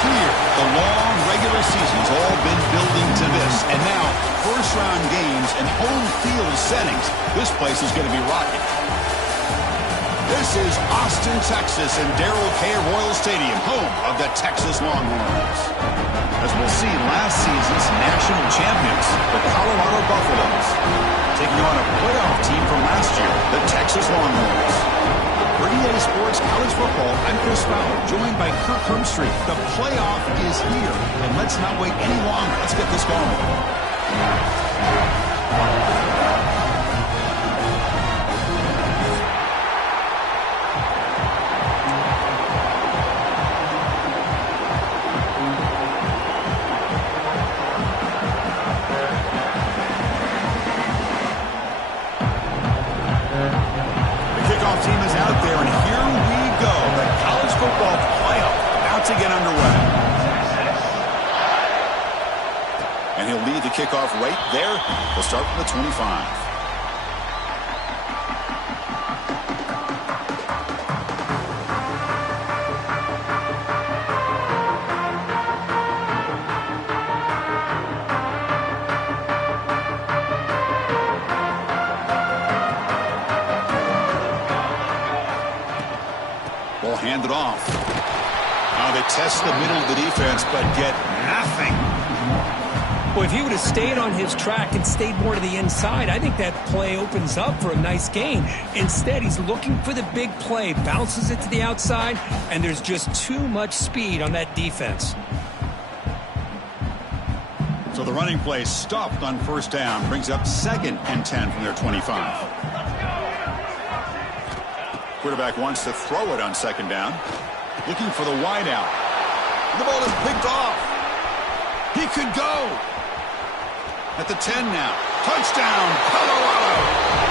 here. The long regular season's all been building to this. And now, first-round games and home field settings. This place is going to be rocking. This is Austin, Texas, and Darrell K. Royal Stadium, home of the Texas Longhorns. As we'll see, last season's national champions, the Colorado Buffaloes, taking on a playoff team from last year, the Texas Longhorns. For EA Sports College Football, I'm Chris Fowler, joined by Kirk Hermstreet. The playoff is here, and let's not wait any longer. Let's get this going. To get underway. And he'll lead the kickoff right there. We'll start from the 25. Ball handed off. They test the middle of the defense, but get nothing. Well, if he would have stayed on his track and stayed more to the inside, I think that play opens up for a nice gain. Instead, he's looking for the big play, bounces it to the outside, and there's just too much speed on that defense. So the running play stopped on first down, brings up 2nd and 10 from their 25. Quarterback wants to throw it on 2nd down. Looking for the wide out. The ball is picked off. He could go. At the 10 now. Touchdown, Colorado.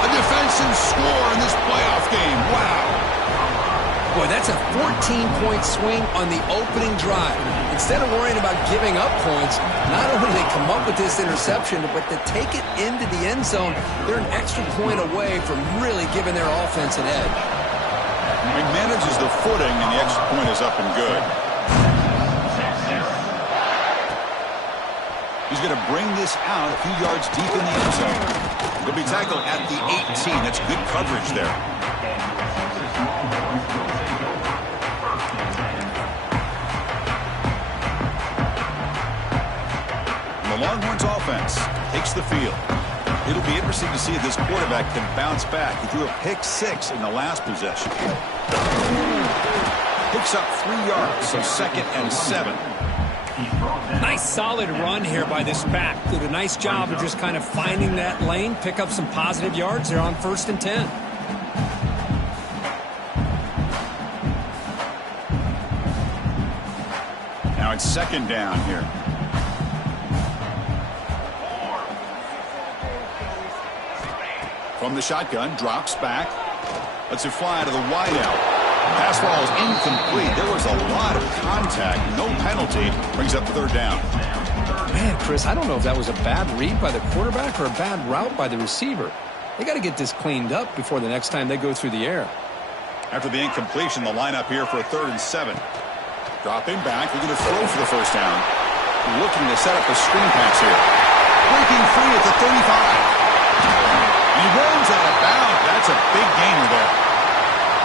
A defensive score in this playoff game. Wow. Boy, that's a 14-point swing on the opening drive. Instead of worrying about giving up points, not only do they come up with this interception, but to take it into the end zone, they're an extra point away from really giving their offense an edge. He manages the footing, and the extra point is up and good. He's going to bring this out a few yards deep in the end zone. He'll be tackled at the 18. That's good coverage there. And the Longhorns offense takes the field. It'll be interesting to see if this quarterback can bounce back. He threw a pick-6 in the last possession. Picks up 3 yards, so 2nd and 7. Nice solid run here by this back. Did a nice job of just kind of finding that lane, pick up some positive yards there on 1st and 10. Now it's 2nd down here. From the shotgun, drops back. Lets it fly to the wideout. Pass ball is incomplete. There was a lot of contact. No penalty. Brings up 3rd down. Man, Chris, I don't know if that was a bad read by the quarterback or a bad route by the receiver. They got to get this cleaned up before the next time they go through the air. After the incompletion, the lineup here for a 3rd and 7. Dropping back. They're going to throw for the 1st down. Looking to set up a screen pass here. Breaking free at the 35. He runs out of bounds. That's a big gainer there.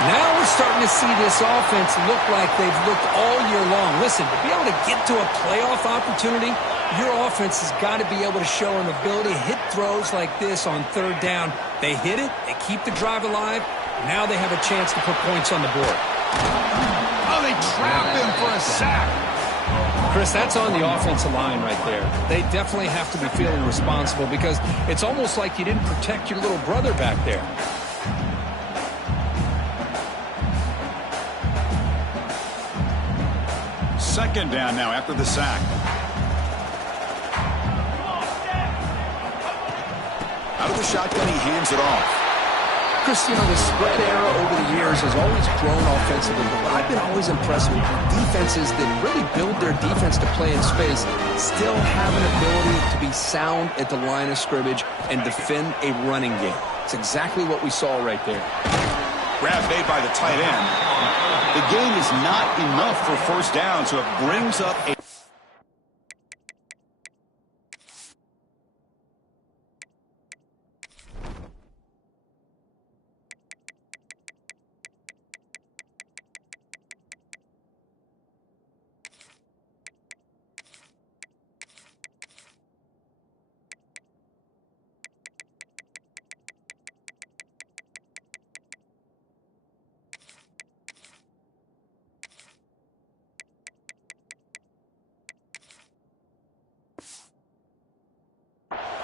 Now we're starting to see this offense look like they've looked all year long. Listen, to be able to get to a playoff opportunity, your offense has got to be able to show an ability to hit throws like this on 3rd down. They hit it. They keep the drive alive. Now they have a chance to put points on the board. Oh, they trap him for a sack. Chris, that's on the offensive line right there. They definitely have to be feeling responsible because it's almost like you didn't protect your little brother back there. Second down now after the sack. Out of the shotgun, he hands it off. Chris, you know, the spread era over the years has always grown offensively, but I've been always impressed with defenses that really build their defense to play in space, still have an ability to be sound at the line of scrimmage and defend a running game. It's exactly what we saw right there. grab made by the tight end. The gain is not enough for first down, so it brings up a...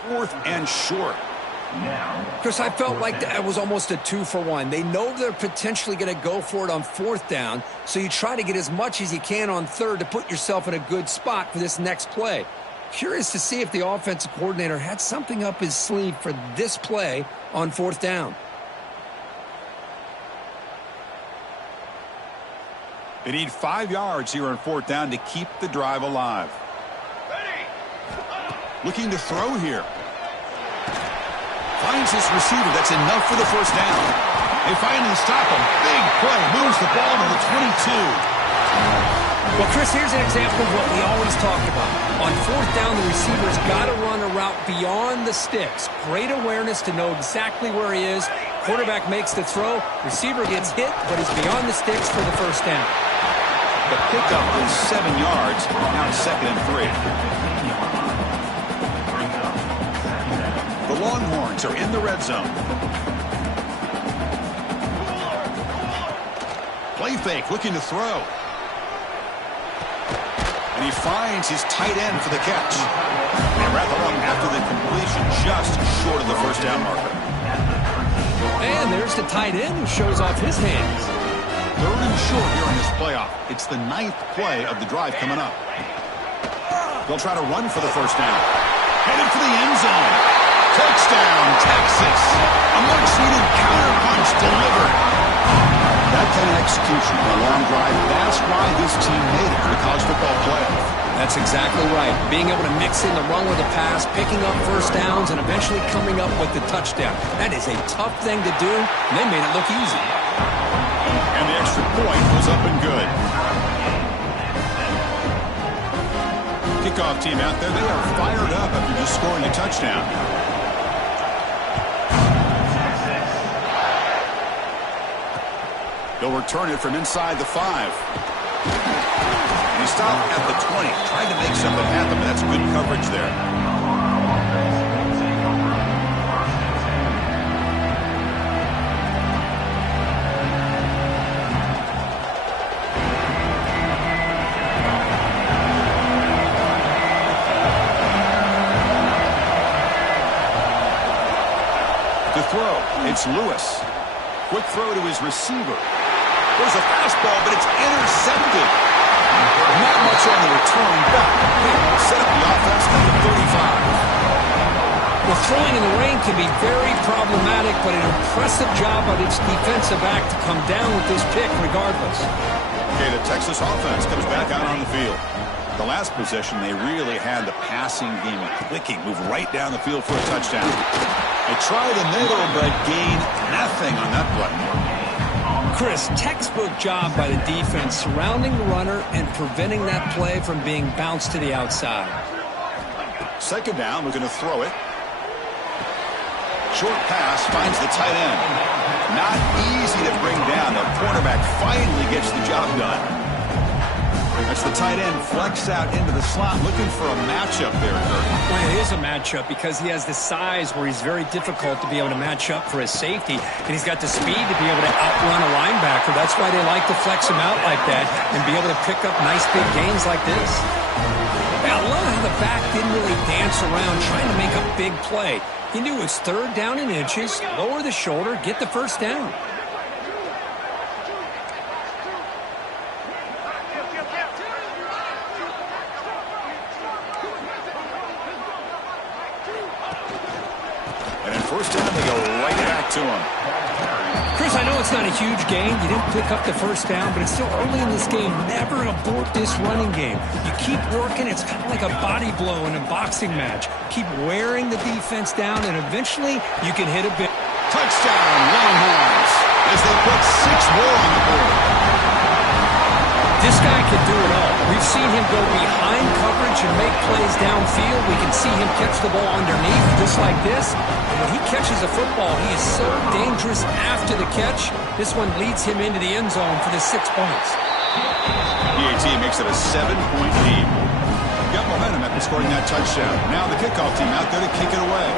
Fourth and short. Chris, I felt like that was almost a 2-for-1. They know they're potentially going to go for it on fourth down, so you try to get as much as you can on third to put yourself in a good spot for this next play. Curious to see if the offensive coordinator had something up his sleeve for this play on fourth down. They need 5 yards here on fourth down to keep the drive alive. Looking to throw here. Finds his receiver. That's enough for the first down. They finally stop him. Big play. Moves the ball to the 22. Well, Chris, here's an example of what we always talked about. On fourth down, the receiver's got to run a route beyond the sticks. Great awareness to know exactly where he is. Quarterback makes the throw. Receiver gets hit, but he's beyond the sticks for the first down. The pickup is 7 yards. Now it's 2nd and 3. The Longhorns are in the red zone. Play fake, looking to throw. And he finds his tight end for the catch. They wrap it up after the completion, just short of the first down marker. And there's the tight end who shows off his hands. 3rd and short here in this playoff. It's the 9th play of the drive coming up. They'll try to run for the first down. Headed for the end zone. Touchdown, Texas. A much-needed counterpunch delivered. That kind of execution on a long drive, that's why this team made it to the college football playoff. That's exactly right. Being able to mix in the run with the pass, picking up first downs, and eventually coming up with the touchdown. That is a tough thing to do, and they made it look easy. And the extra point was up and good. Kickoff team out there, they are fired up after just scoring a touchdown. They'll return it from inside the 5. He stopped at the 20, trying to make something happen, but that's good coverage there. To throw, it's Lewis. Quick throw to his receiver. There's a fastball, but it's intercepted. Not much on the return back. Set up the offense at the 35. Well, throwing in the rain can be very problematic, but an impressive job by its defensive back to come down with this pick regardless. Okay, the Texas offense comes back out on the field. The last possession, they really had the passing game clicking. Move right down the field for a touchdown. They try the middle, but gain nothing on that play. Chris, textbook job by the defense surrounding the runner and preventing that play from being bounced to the outside. 2nd down, we're going to throw it. Short pass finds the tight end. Not easy to bring down. The quarterback finally gets the job done. That's the tight end flex out into the slot, looking for a matchup there, Kurt. Well, it is a matchup because he has the size where he's very difficult to be able to match up for his safety, and he's got the speed to be able to outrun a linebacker. That's why they like to flex him out like that and be able to pick up nice big gains like this. Yeah, I love how the back didn't really dance around trying to make a big play. He knew it's 3rd down in inches, lower the shoulder, get the first down. First down, they go right back to him. Chris, I know it's not a huge gain. You didn't pick up the first down, but it's still early in this game. Never abort this running game. You keep working. It's kind of like a body blow in a boxing match. Keep wearing the defense down, and eventually you can hit a bit. Touchdown, Longhorns, as they put 6 more on the board. This guy can do it all. We've seen him go behind coverage and make plays downfield. We can see him catch the ball underneath, just like this. And when he catches a football, he is so dangerous after the catch. This one leads him into the end zone for the 6 points. PAT makes it a 7-point lead. Got momentum after scoring that touchdown. Now the kickoff team out there to kick it away.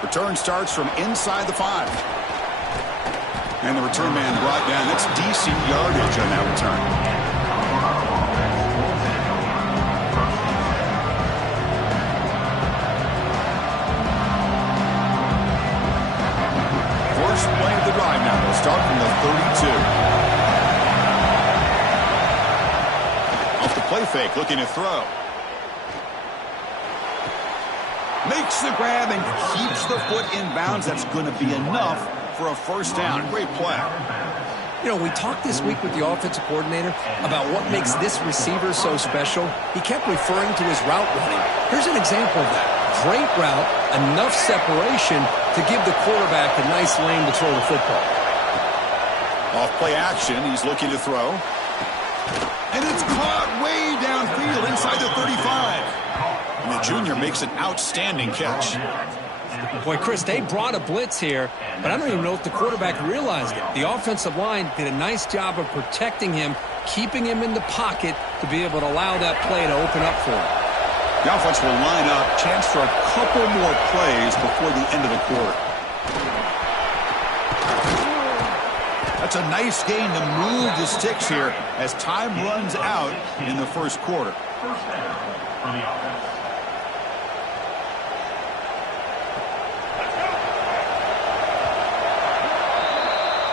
Return starts from inside the 5. And the return man brought down. That's decent yardage on that return. First play of the drive now. They'll start from the 32. Off the play fake, looking to throw. Makes the grab and keeps the foot in bounds. That's going to be enough for a first down. Great play. You know, we talked this week with the offensive coordinator about what makes this receiver so special. He kept referring to his route running. Here's an example of that. Great route, enough separation to give the quarterback a nice lane to throw the football. Off play action, he's looking to throw. And it's caught way downfield inside the 35. And the junior makes an outstanding catch. Boy, Chris, they brought a blitz here, but I don't even know if the quarterback realized it. The offensive line did a nice job of protecting him, keeping him in the pocket to be able to allow that play to open up for him. The offense will line up, chance for a couple more plays before the end of the quarter. That's a nice gain to move the sticks here as time runs out in the first quarter.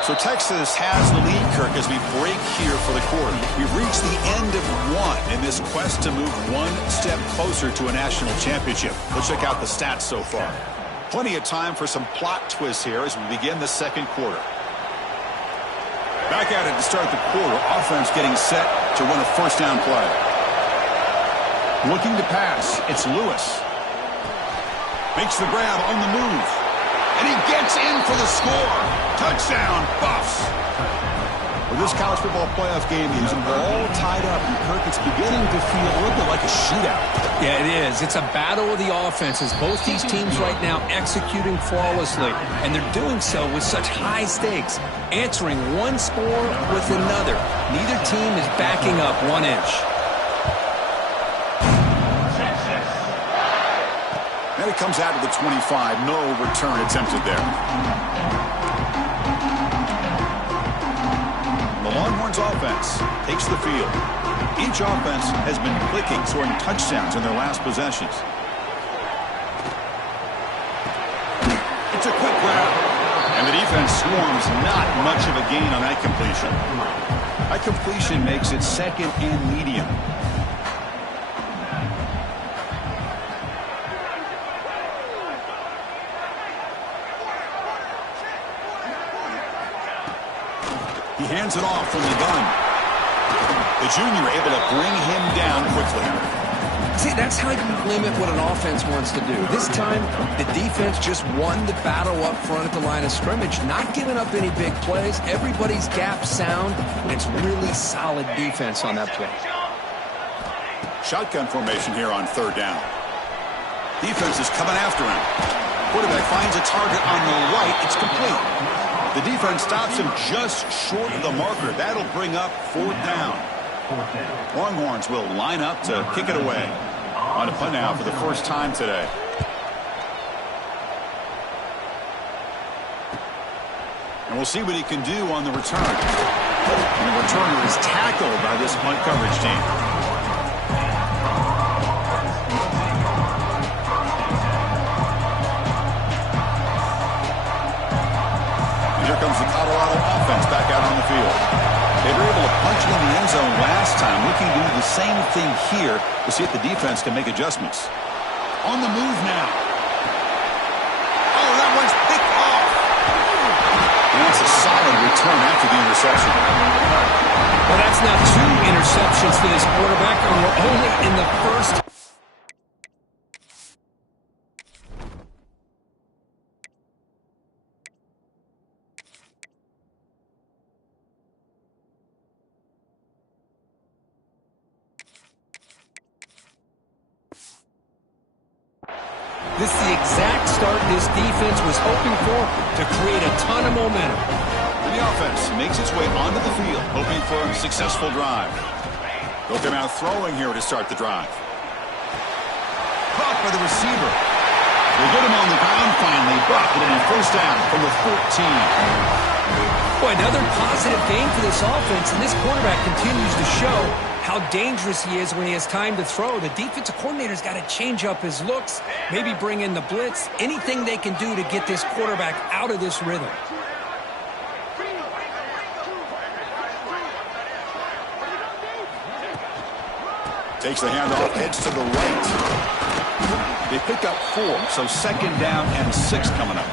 So Texas has the lead, Kirk, as we break here for the quarter. We've reached the end of one in this quest to move one step closer to a national championship. Let's check out the stats so far. Plenty of time for some plot twists here as we begin the second quarter. Back at it to start the quarter. Offense getting set to run a first down play. Looking to pass. It's Lewis. Makes the grab on the move. And he gets in for the score. Touchdown, Buffs. Well, this college football playoff game is all tied up, and Kirk, it's beginning to feel a little bit like a shootout. Yeah, it is. It's a battle of the offenses. Both these teams right now executing flawlessly, and they're doing so with such high stakes, answering one score with another. Neither team is backing up 1 inch. And it comes out of the 25. No return attempted there. The Longhorns offense takes the field. Each offense has been clicking, scoring touchdowns in their last possessions. It's a quick grab. And the defense swarms, not much of a gain on that completion. That completion makes it second and medium. He hands it off from the gun. The junior able to bring him down quickly. See, that's how you limit what an offense wants to do. This time, the defense just won the battle up front at the line of scrimmage, not giving up any big plays. Everybody's gap sound, and it's really solid defense on that play. Shotgun formation here on third down. Defense is coming after him. Quarterback finds a target on the right. It's complete. The defense stops him just short of the marker. That'll bring up fourth down. Longhorns will line up to kick it away. On a punt now for the first time today. And we'll see what he can do on the return. And the returner is tackled by this punt coverage team. Here comes the Colorado offense back out on the field. They were able to punch it in the end zone last time. Looking to do the same thing here to see if the defense can make adjustments. On the move now. Oh, that one's picked off. And that's a solid return after the interception. Well, that's now 2 interceptions for this quarterback, and we're only in the first This is the exact start this defense was hoping for to create a ton of momentum. And the offense makes its way onto the field, hoping for a successful drive. They'll come out throwing here to start the drive. Caught by the receiver. They get him on the ground finally, but it'll be first down from the 14. Boy, another positive game for this offense, and this quarterback continues to show how dangerous he is when he has time to throw. The defensive coordinator's got to change up his looks, maybe bring in the blitz, anything they can do to get this quarterback out of this rhythm. Takes the handoff, heads to the right. They pick up 4, so second down and 6 coming up.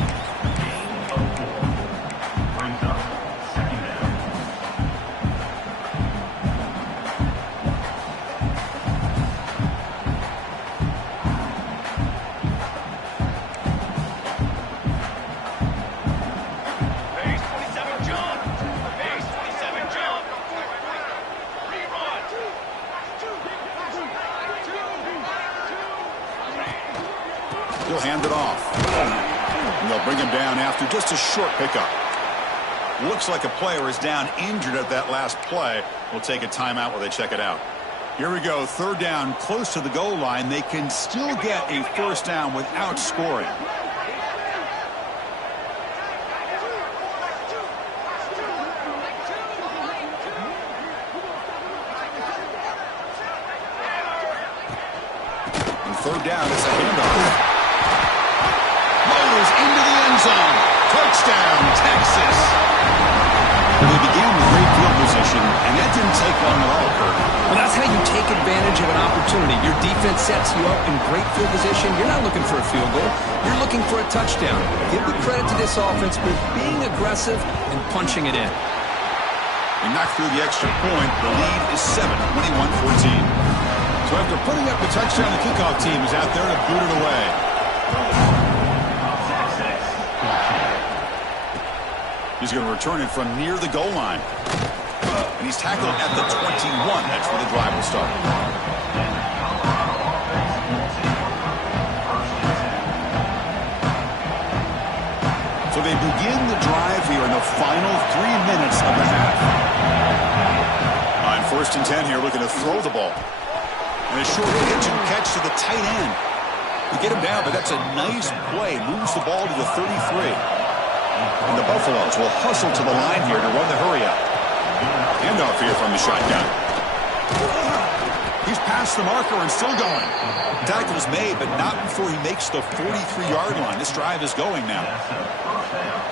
He'll hand it off. And they'll bring him down after just a short pickup. Looks like a player is down injured at that last play. We'll take a timeout while they check it out. Here we go. Third down, close to the goal line. They can still get a first down without scoring. And third down, it's a handoff. Into the end zone. Touchdown, Texas. They began with great field position, and that didn't take long at all, Kurt. Well, that's how you take advantage of an opportunity. Your defense sets you up in great field position. You're not looking for a field goal. You're looking for a touchdown. Give the credit to this offense for being aggressive and punching it in. They knock through the extra point. The lead is 7, 21-14. So after putting up a touchdown, the kickoff team is out there to boot it away. He's going to return it from near the goal line. And he's tackled at the 21. That's where the drive will start. So they begin the drive here in the final 3 minutes of the half. On 1st and 10 here, looking to throw the ball. And a short pitch and catch to the tight end. They get him down, but that's a nice play. Moves the ball to the 33. And the Buffaloes will hustle to the line here to run the hurry-up. Handoff here from the shotgun. He's past the marker and still going. Tackle's made, but not before he makes the 43-yard line. This drive is going now.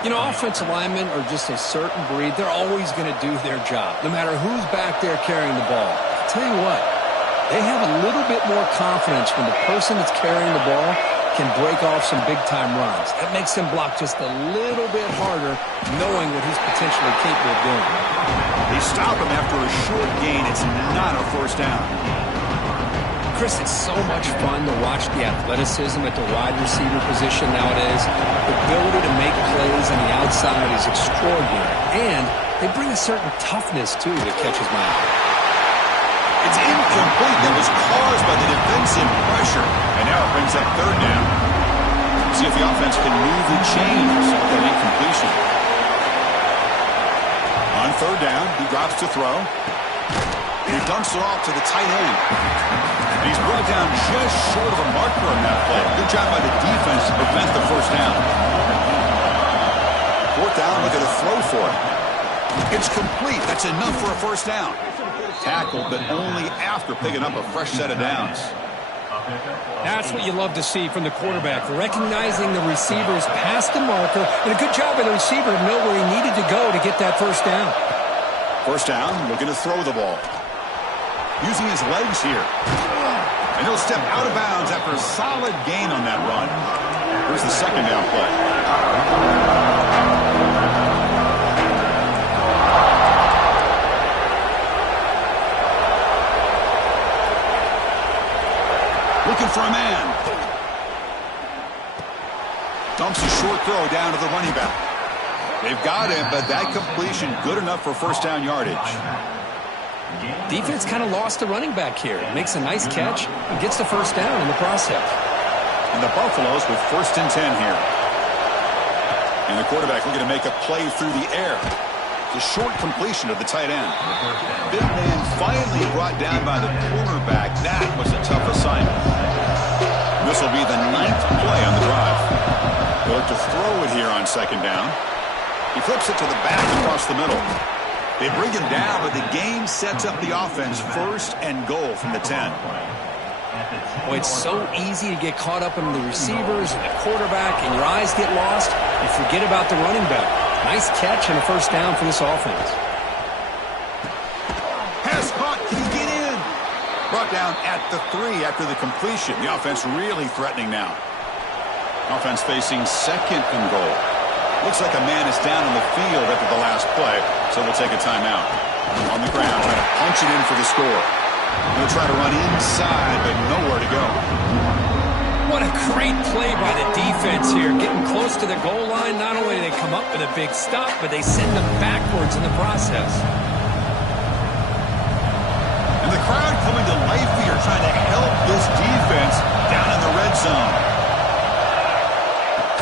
You know, offensive linemen are just a certain breed. They're always going to do their job, no matter who's back there carrying the ball. I'll tell you what, they have a little bit more confidence when the person that's carrying the ball can break off some big-time runs. That makes them block just a little bit harder, knowing what he's potentially capable of doing. They stop him after a short gain. It's not a first down. Chris, it's so much fun to watch the athleticism at the wide receiver position nowadays. The ability to make plays on the outside is extraordinary. And they bring a certain toughness, too, that catches my eye. It's incomplete. That was caused by the defensive pressure. And now it brings up third down. See if the offense can move the chains with that incompletion. On third down, he drops to throw. And he dumps it off to the tight end. And he's brought down just short of a marker on that play. Good job by the defense to prevent the first down. Fourth down, look at the throw for it. It's complete. That's enough for a first down. Tackled, but only after picking up a fresh set of downs. That's what you love to see from the quarterback, recognizing the receivers past the marker, and a good job by the receiver to know where he needed to go to get that first down. First down, looking to throw the ball. Using his legs here. And he'll step out of bounds after a solid gain on that run. Here's the second down play. Looking for a man. Dumps a short throw down to the running back. They've got him, but that completion good enough for first down yardage. Defense kind of lost the running back here. Makes a nice catch and gets the first down in the process. And the Buffaloes with 1st and 10 here. And the quarterback looking to make a play through the air. It's a short completion of the tight end. Big man finally brought down by the quarterback. That was a tough assignment. This will be the 9th play on the drive. They'll look to throw it here on 2nd down. He flips it to the back across the middle. They bring him down, but the game sets up the offense 1st and goal from the 10. Well, it's so easy to get caught up in the receivers and the quarterback, and your eyes get lost. You forget about the running back. Nice catch and a 1st down for this offense. Pass caught. Can he get in? Brought down at the 3 after the completion. The offense really threatening now. Offense facing 2nd and goal. Looks like a man is down on the field after the last play, so they'll take a timeout. On the ground, trying to punch it in for the score. They'll try to run inside, but nowhere to go. What a great play by the defense here. Getting close to the goal line, not only do they come up with a big stop, but they send them backwards in the process. And the crowd coming to life here, trying to help this defense down in the red zone.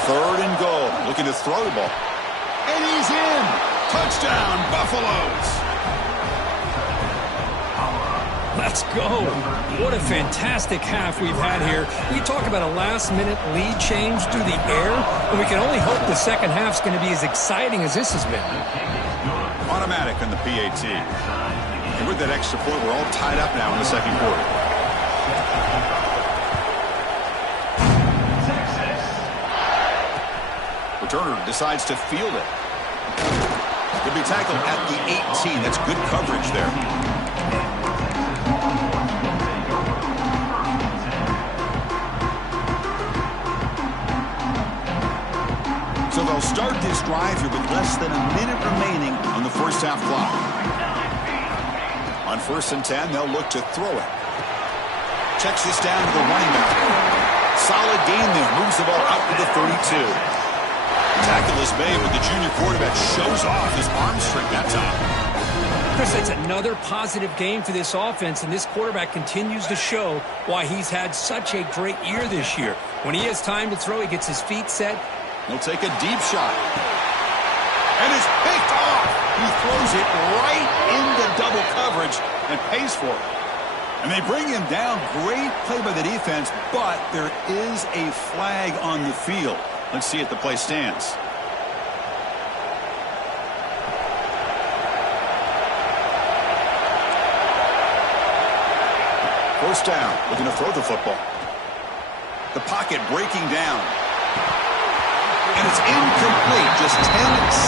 3rd and goal, looking to throw the ball. And he's in! Touchdown, Buffaloes! Let's go. What a fantastic half we've had here. You talk about a last-minute lead change through the air, and we can only hope the second half's going to be as exciting as this has been. Automatic on the PAT. And with that extra point, we're all tied up now in the 2nd quarter. Returner decides to field it. He'll be tackled at the 18. That's good coverage there. So they'll start this drive here with less than a minute remaining on the 1st half clock. On 1st and 10, they'll look to throw it. Checks this down to the running back. Solid gain there. Moves the ball out to the 32. Tackle is made, but the junior quarterback shows off his arm strength that time. Chris, it's another positive game for this offense, and this quarterback continues to show why he's had such a great year this year. When he has time to throw, he gets his feet set. He'll take a deep shot. And it's picked off. He throws it right into double coverage and pays for it. And they bring him down. Great play by the defense, but there is a flag on the field. Let's see if the play stands. First down, looking to throw the football. The pocket breaking down. And it's incomplete. Just 10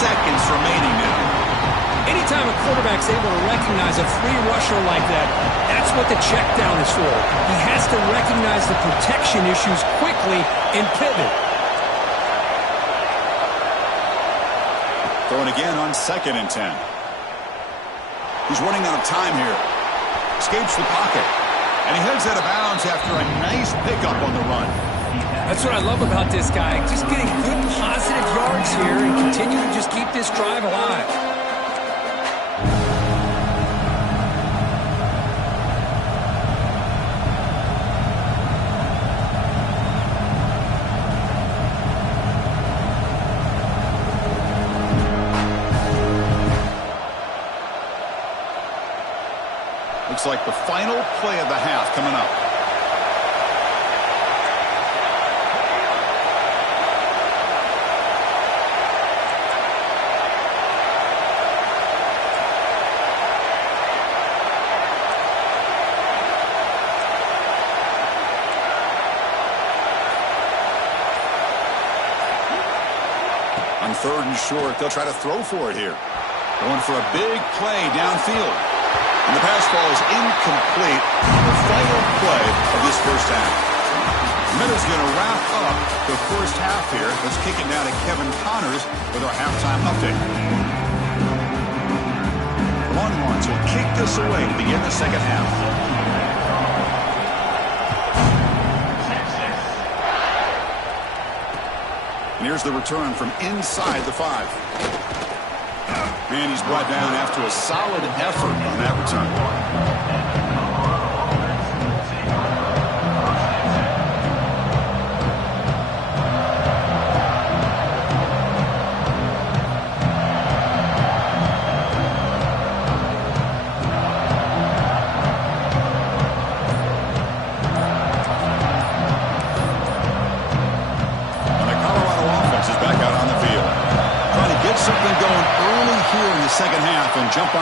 seconds remaining now. Anytime a quarterback's able to recognize a free rusher like that, that's what the check down is for. He has to recognize the protection issues quickly and pivot. Throwing again on 2nd and 10. He's running out of time here. Escapes the pocket. And he heads out of bounds after a nice pickup on the run. That's what I love about this guy. Just getting good positive yards here and continue to just keep this drive alive. Looks like the final play of the half coming up. On 3rd and short, they'll try to throw for it here. Going for a big play downfield. And the pass ball is incomplete. The final play of this first half. Miller's going to wrap up the first half here. Let's kick it now to Kevin Connors with our halftime update. Longhorns will kick this away to begin the second half. And here's the return from inside the 5. And he's brought down after a solid effort on that return.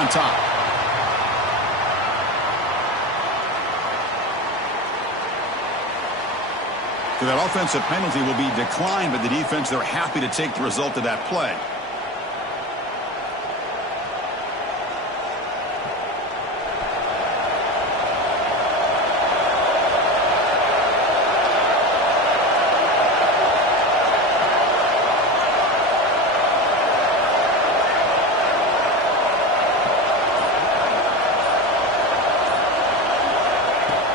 on top. So that offensive penalty will be declined by the defense. They're happy to take the result of that play.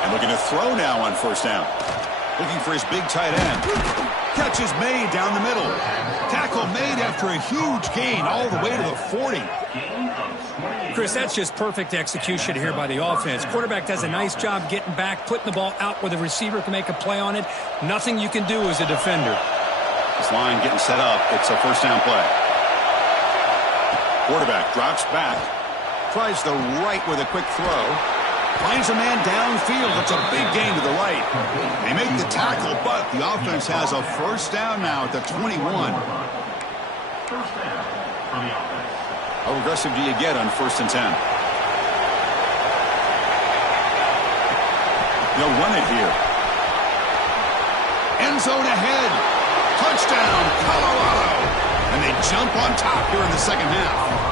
And looking to throw now on first down. Looking for his big tight end. Catch is made down the middle. Tackle made after a huge gain all the way to the 40. Chris, that's just perfect execution here by the offense. Quarterback does a nice job getting back, putting the ball out where the receiver can make a play on it. Nothing you can do as a defender. This line getting set up. It's a first down play. Quarterback drops back. Tries the right with a quick throw. Finds a man downfield. It's a big gain to the right. They make the tackle, but the offense has a first down now at the 21. First down for the offense. How aggressive do you get on 1st and 10? They'll run it here. End zone ahead. Touchdown, Colorado. And they jump on top here in the second half.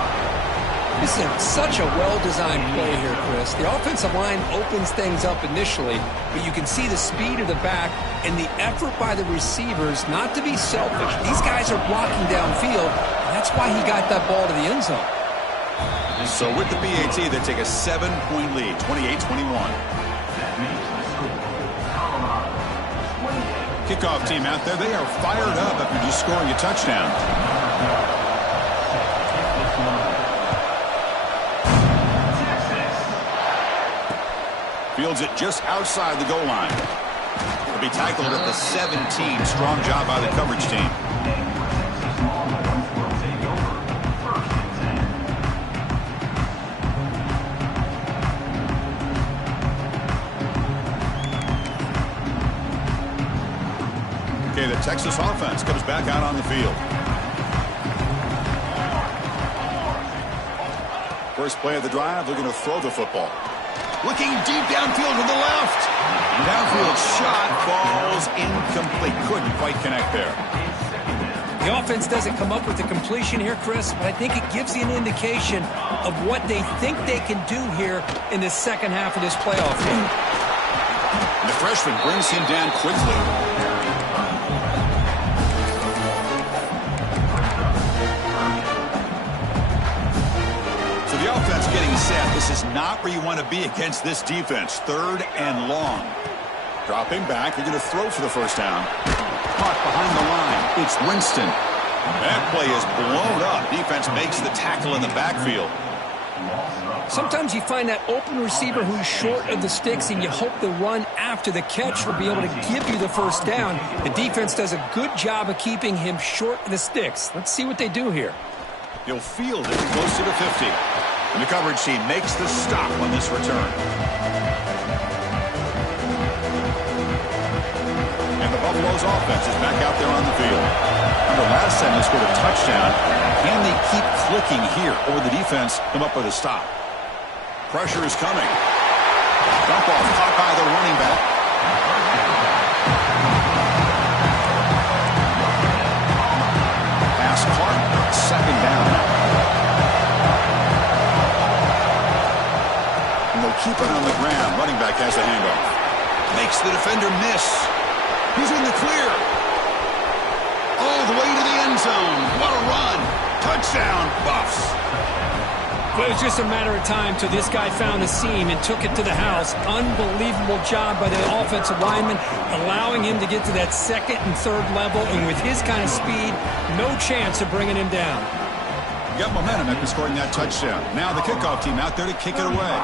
This is such a well-designed play here, Chris. The offensive line opens things up initially, but you can see the speed of the back and the effort by the receivers not to be selfish. These guys are blocking downfield, and that's why he got that ball to the end zone. So with the BAT, they take a 7-point lead, 28-21. Kickoff team out there, they are fired up after just scoring a touchdown. Fields it just outside the goal line. He'll be tackled at the 17. Strong job by the coverage team. Okay, the Texas offense comes back out on the field. First play of the drive, looking to throw the football. Looking deep downfield to the left. Downfield shot falls incomplete. Couldn't quite connect there. The offense doesn't come up with the completion here, Chris, but I think it gives you an indication of what they think they can do here in the second half of this playoff game. And the freshman brings him down quickly. The offense getting set. This is not where you want to be against this defense. 3rd and long. Dropping back. They're going to throw for the first down. Caught behind the line. It's Winston. That play is blown up. Defense makes the tackle in the backfield. Sometimes you find that open receiver who's short of the sticks, and you hope the run after the catch will be able to give you the first down. The defense does a good job of keeping him short of the sticks. Let's see what they do here. He'll field it close to the 50. And the coverage team makes the stop on this return. And the Buffalo's offense is back out there on the field. Remember, last time they scored a touchdown. Can they keep clicking here, or the defense come up with a stop? Pressure is coming. Dump off caught by the running back. Pass caught. 2nd down. Keep it on the ground. Running back has a handoff. Makes the defender miss. He's in the clear. All the way to the end zone. What a run. Touchdown, Buffs. Well, it was just a matter of time till this guy found the seam and took it to the house. Unbelievable job by the offensive lineman, allowing him to get to that 2nd and 3rd level. And with his kind of speed, no chance of bringing him down. You got momentum after scoring that touchdown. Now the kickoff team out there to kick it away.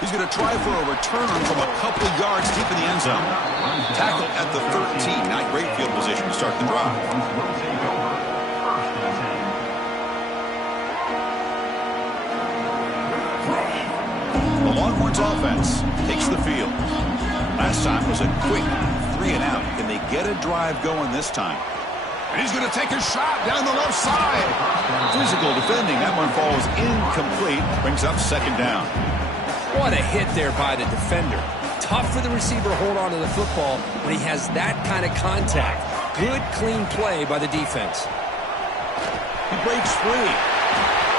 He's going to try for a return from a couple yards deep in the end zone. Tackle at the 13. Not great field position to start the drive. The Longhorns offense takes the field. Last time was a quick 3-and-out. Can they get a drive going this time? And he's going to take a shot down the left side. Physical defending. That one falls incomplete. Brings up second down. What a hit there by the defender. Tough for the receiver to hold on to the football when he has that kind of contact. Good, clean play by the defense. He breaks free.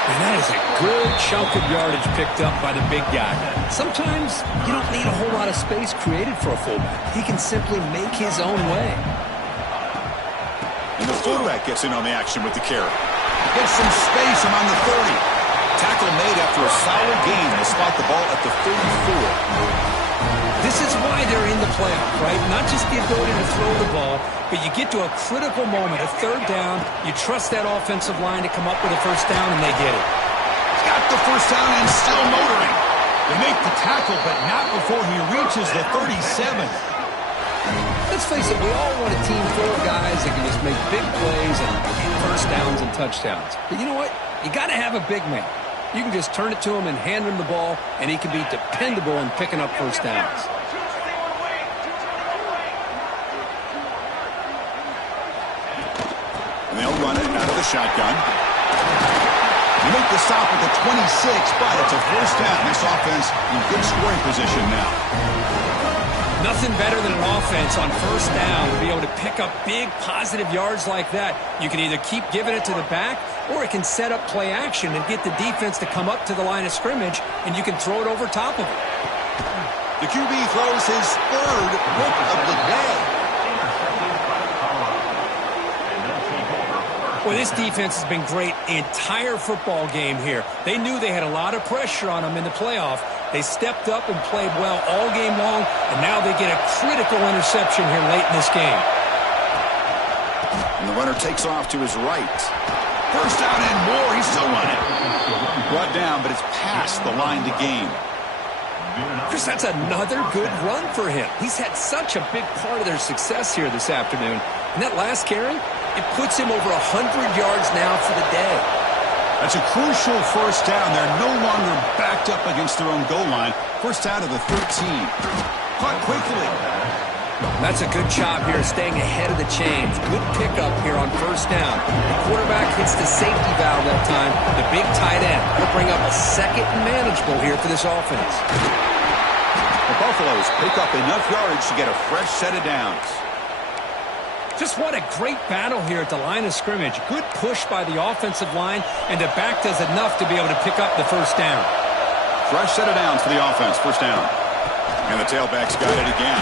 And that is a good chunk of yardage picked up by the big guy. Sometimes you don't need a whole lot of space created for a fullback. He can simply make his own way. And the fullback gets in on the action with the carry. Gets some space among the 30. Tackle made after a solid gain. They spot the ball at the 34. This is why they're in the playoff, right? Not just the ability to throw the ball, but you get to a critical moment, a third down. You trust that offensive line to come up with a first down, and they get it. He's got the first down and still motoring. They make the tackle, but not before he reaches the 37. Let's face it, we all want a team full of guys that can just make big plays and get first downs and touchdowns. But you know what? You got to have a big man. You can just turn it to him and hand him the ball, and he can be dependable in picking up first downs. And they'll run it out of the shotgun. They make the stop at the 26, but it's a first down. This offense in good scoring position now. Nothing better than an offense on first down to be able to pick up big positive yards like that. You can either keep giving it to the back, or it can set up play action and get the defense to come up to the line of scrimmage, and you can throw it over top of it. The QB throws his third pick of the day. Well, this defense has been great the entire football game here. They knew they had a lot of pressure on them in the playoff. They stepped up and played well all game long, and now they get a critical interception here late in this game. And the runner takes off to his right. First down and more. He's still running. Brought down, but it's past the line to gain. Chris, that's another good run for him. He's had such a big part of their success here this afternoon. And that last carry, it puts him over 100 yards now for the day. That's a crucial first down. They're no longer backed up against their own goal line. First down to the 13. Caught quickly. That's a good job here, staying ahead of the chains. Good pickup here on first down. The quarterback hits the safety valve that time. The big tight end will bring up a second and manageable here for this offense. The Buffaloes pick up enough yardage to get a fresh set of downs. Just what a great battle here at the line of scrimmage. Good push by the offensive line, and the back does enough to be able to pick up the first down. Fresh set of downs for the offense. First down. And the tailback's got it again.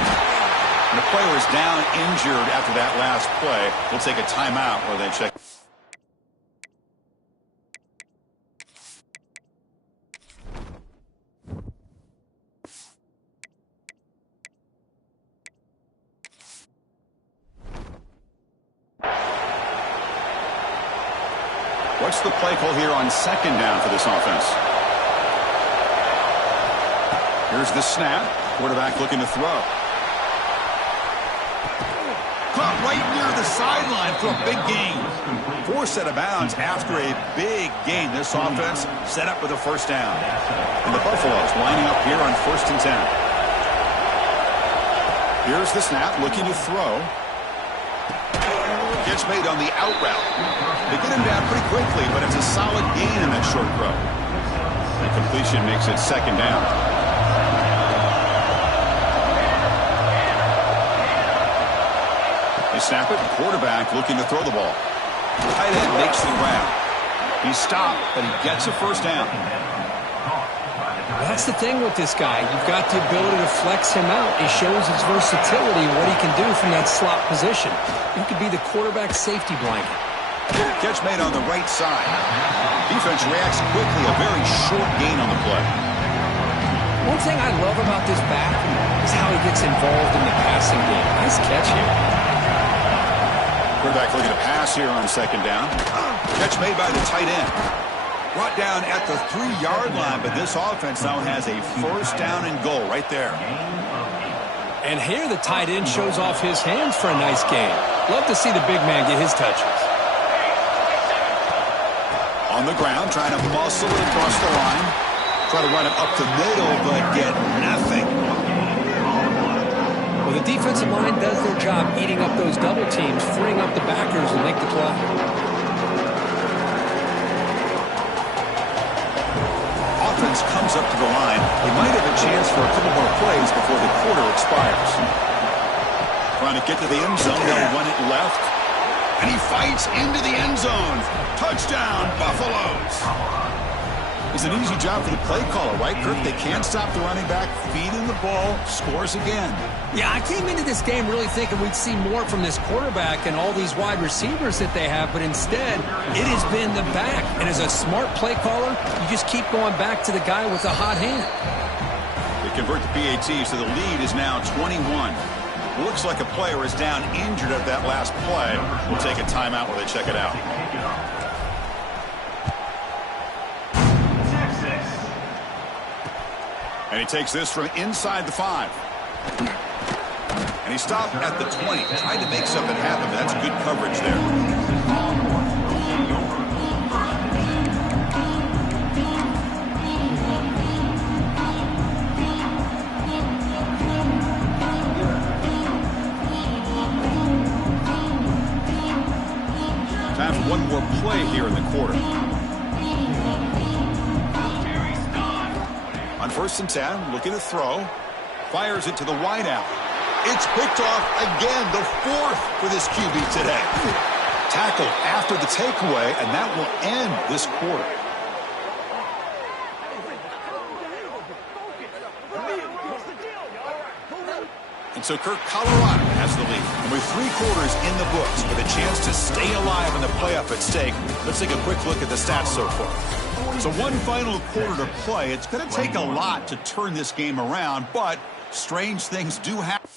And the player is down injured after that last play. We'll take a timeout where they check. What's the play call here on second down for this offense? Here's the snap. Quarterback looking to throw. Caught right near the sideline for a big gain. Forced out of bounds after a big gain. This offense set up with a first down. And the Buffaloes lining up here on 1st and 10. Here's the snap, looking to throw. Gets made on the out route. They get him down pretty quickly, but it's a solid gain in that short throw. The completion makes it second down. They snap it, quarterback looking to throw the ball. Tight end makes the grab. He's stopped, but he gets a first down. That's the thing with this guy. You've got the ability to flex him out. He shows his versatility and what he can do from that slot position. He could be the quarterback safety blanket. Catch made on the right side. Defense reacts quickly. A very short gain on the play. One thing I love about this back is how he gets involved in the passing game. Nice catch here. Quarterback looking to pass here on second down. Catch made by the tight end. Brought down at the 3-yard line, but this offense now has a first down and goal right there. And here the tight end shows off his hands for a nice gain. Love to see the big man get his touches. On the ground, trying to muscle it across the line. Try to run it up the middle, but get nothing. Well, the The defensive line does their job eating up those double teams, freeing up the backers to make the play. Offense comes up to the line. They might have a chance for a couple more plays before the quarter expires. Trying to get to the end zone. They'll run it left. And he fights into the end zone. Touchdown, Buffaloes. It's an easy job for the play caller, right, Kirk? They can't stop the running back, feed him the ball, scores again. Yeah, I came into this game really thinking we'd see more from this quarterback and all these wide receivers that they have, but instead, it has been the back. And as a smart play caller, you just keep going back to the guy with the hot hand. They convert the PAT, so the lead is now 21. Looks like a player is down injured at that last play. We'll take a timeout while they check it out. And he takes this from inside the 5. And he stopped at the 20. Tried to make something happen, but that's good coverage there. Time for one more play here in the quarter. On 1st and 10, looking to throw. Fires it to the wideout. It's picked off again, the 4th for this QB today. Tackle after the takeaway, and that will end this quarter. And so Kirk, Colorado has the lead. And with 3 quarters in the books, with a chance to stay alive in the playoff at stake, let's take a quick look at the stats so far. So one final quarter to play. It's going to take a lot to turn this game around, but strange things do happen.